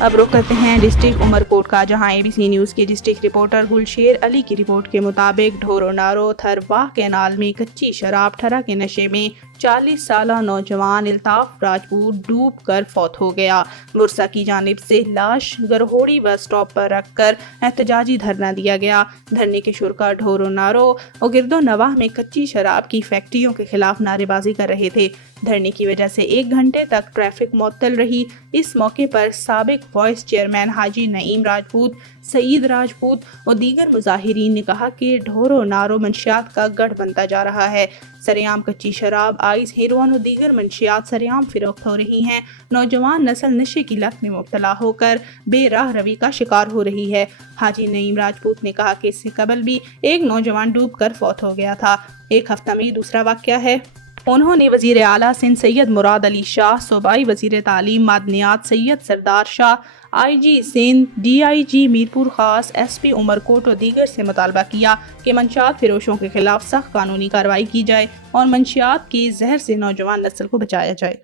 اب رخ کرتے ہیں ڈسٹرکٹ عمرکوٹ کا، جہاں ABC نیوز کے ڈسٹرکٹ رپورٹر گلشیر علی کی رپورٹ کے مطابق ڈھورو نارو تھرواہ کینال میں کچی شراب ٹھرا کے نشے میں 40 سالہ نوجوان الطاف راجپوت ڈوب کر فوت ہو گیا۔ ورثہ کی جانب سے لاش گرہوڑی بس اسٹاپ پر رکھ کر احتجاجی دھرنا دیا گیا۔ دھرنے کے شرکا ڈھورو نارو اور گرد و نواح میں کچی شراب کی فیکٹریوں کے خلاف نعرے بازی کر رہے تھے۔ دھرنے کی وجہ سے 1 گھنٹے تک ٹریفک معطل رہی۔ اس موقع پر سابق وائس چیئرمین حاجی نعیم راجپوت، سعید راجپوت اور دیگر مظاہرین نے کہا کہ ڈھورو نارو منشیات کا گڑھ بنتا جا رہا ہے۔ سرعام کچی شراب، آئس، ہیروئن اور دیگر منشیات سرعام فروخت ہو رہی ہیں۔ نوجوان نسل نشے کی لت میں مبتلا ہو کر بے راہ روی کا شکار ہو رہی ہے۔ حاجی نعیم راجپوت نے کہا کہ اس سے قبل بھی ایک نوجوان ڈوب کر فوت ہو گیا تھا۔ ایک ہفتہ میں دوسرا واقعہ ہے۔ انہوں نے وزیر اعلیٰ سندھ سید مراد علی شاہ، صوبائی وزیر تعلیم معدنیات سید سردار شاہ، IG سندھ، DIG میرپور خاص، SP عمرکوٹ اور دیگر سے مطالبہ کیا کہ منشیات فروشوں کے خلاف سخت قانونی کارروائی کی جائے اور منشیات کی زہر سے نوجوان نسل کو بچایا جائے۔